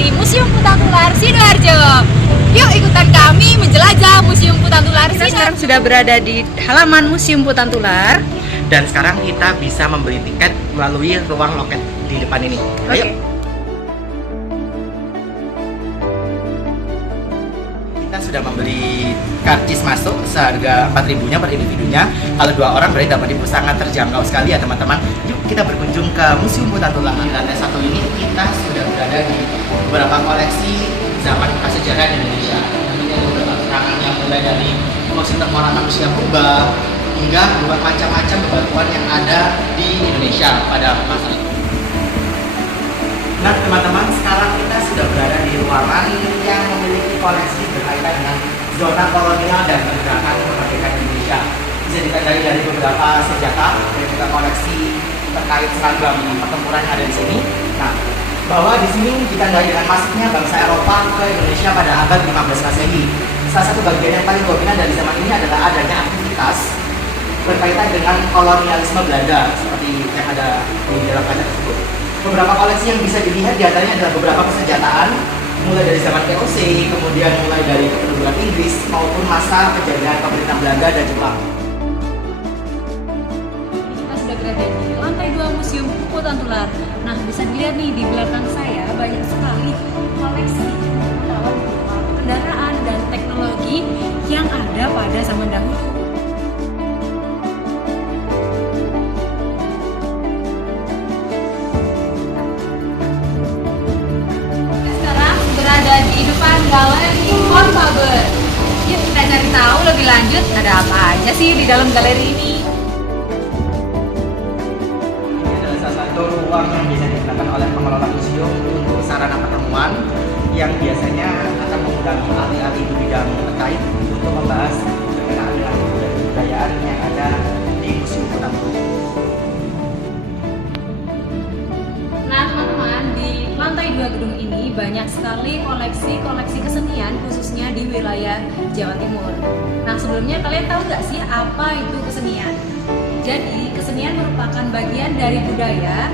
di Museum Putantular Sidoarjo. Yuk ikutan kami menjelajah Museum Putantular Sidoarjo. Kita sekarang sudah berada di halaman Museum Putantular. Dan sekarang kita bisa membeli tiket melalui ruang loket di depan ini. Ayo. Kita sudah membeli karcis masuk seharga 4.000-nya per individunya. Kalau 2 orang berarti 8.000, sangat terjangkau sekali ya teman-teman. Yuk kita berkunjung ke Museum Putantular. Di lantai 1 ini kita sudah berada di beberapa koleksi zaman prasejarah di Indonesia. Ini ada beberapa keterangan yang mulai dari fosil temuan manusia purba hingga macam-macam bebatuan yang ada di Indonesia pada masa itu. Nah teman-teman, sekarang kita sudah berada di ruangan yang memiliki koleksi berkaitan dengan zona kolonial dan pergerakan kemerdekaan Indonesia. Bisa ditandai dari beberapa senjata dan juga koleksi terkait seragam pertempuran yang ada di sini. Nah, bahwa di sini ditandai dengan masuknya bangsa Eropa ke Indonesia pada abad 15 Masehi. Salah satu bagian yang paling dominan dari zaman ini adalah adanya aktivitas berkaitan dengan kolonialisme Belanda seperti yang ada di dalam kaca tersebut. Beberapa koleksi yang bisa dilihat diantaranya adalah beberapa persenjataan mulai dari zaman VOC, kemudian mulai dari kependudukan Inggris maupun masa penjajahan pemerintah Belanda dan Jepang. Kita sudah berada di lantai 2 Museum Putantular. Nah, bisa dilihat nih di belakang saya banyak sekali koleksi kendaraan dan teknologi yang ada pada zaman dahulu. Berada di depan galeri Horfaber. Yuk kita cari tahu lebih lanjut ada apa aja sih di dalam galeri ini. Ini adalah salah satu ruang yang biasa digunakan oleh pengelola museum untuk sarana pertemuan yang biasanya akan mengundang ahli-ahli di bidang terkait untuk membahas berkenaan dengan kebudayaan yang ada di Museum Putantular. Nah teman-teman, di lantai 2 gedung ini banyak sekali koleksi kesenian khususnya di wilayah Jawa Timur. Nah sebelumnya kalian tahu nggak sih apa itu kesenian? Jadi kesenian merupakan bagian dari budaya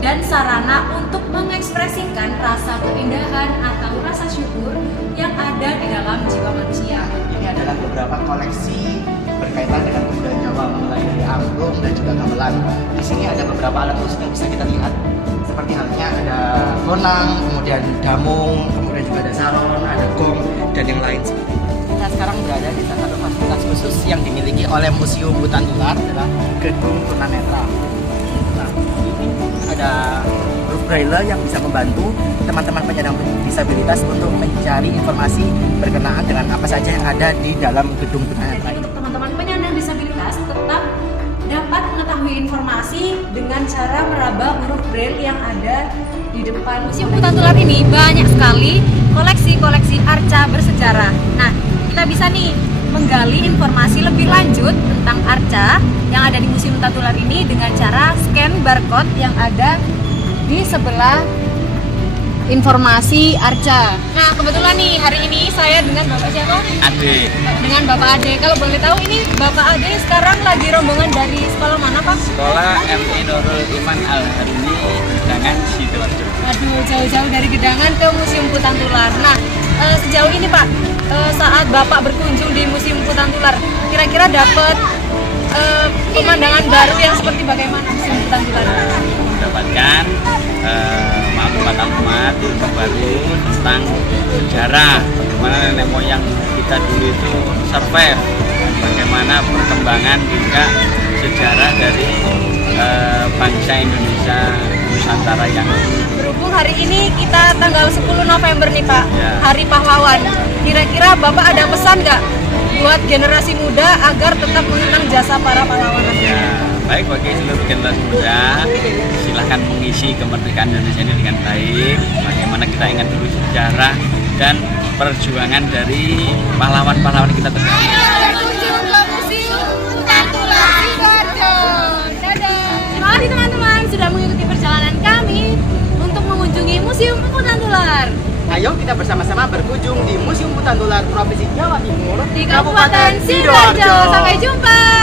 dan sarana untuk mengekspresikan rasa keindahan atau rasa syukur yang ada di dalam jiwa manusia. Ini adalah beberapa koleksi berkaitan dengan budaya Jawa mulai dari angklung dan juga gamelan. Di sini ada beberapa alat musik yang bisa kita lihat. Seperti halnya ada gonang, kemudian damung, kemudian juga ada saron, ada gong, dan yang lain sebagainya. Kita sekarang berada di salah satu fasilitas khusus yang dimiliki oleh Museum Putantular adalah gedung tunanetra. Nah, ini ada huruf braille yang bisa membantu teman-teman penyandang disabilitas untuk mencari informasi berkenaan dengan apa saja yang ada di dalam gedung tunanetra. Jadi untuk teman-teman penyandang disabilitas tetap dapat mengetahui informasi dengan cara meraba huruf braille yang ada di depan. Museum Putantular ini banyak sekali koleksi-koleksi arca bersejarah. Nah, kita bisa nih menggali informasi lebih lanjut tentang arca yang ada di Museum Putantular ini dengan cara scan barcode yang ada di sebelah informasi arca. Nah, kebetulan nih hari ini saya dengan Bapak siapa? Ade. Dengan Bapak Ade. Kalau boleh tahu ini Bapak Ade sekarang lagi rombongan dari sekolah mana, Pak? Sekolah MI Nurul Iman Al Haruni Gedangan Sidoarjo. Aduh, jauh-jauh dari Gedangan ke Museum Putantular. Nah, sejauh ini Pak, saat Bapak berkunjung di Museum Putantular, kira-kira dapat pemandangan baru yang seperti bagaimana Museum Putantular? Mendapatkan maklumat ilmu baru tentang sejarah, bagaimana nenek moyang kita dulu itu survive, bagaimana perkembangan juga sejarah dari bangsa Indonesia Nusantara yang Berhubung hari ini kita tanggal 10 November nih Pak, Ya. Hari Pahlawan. Kira-kira Bapak ada pesan nggak buat generasi muda agar tetap mengenang jasa para pahlawan? ya, baik bagi seluruh generasi muda, silahkan mengisi kemerdekaan Indonesia ini dengan baik. Bagaimana kita ingat dulu sejarah dan perjuangan dari pahlawan-pahlawan kita terdahulu. Berkunjung ke Museum Putantular Sidoarjo. Dadah. Terima kasih teman-teman sudah mengikuti perjalanan kami untuk mengunjungi Museum Putantular Ayo kita bersama-sama berkunjung di Museum Putantular Provinsi Jawa Timur di Kabupaten Sidoarjo. Sampai jumpa.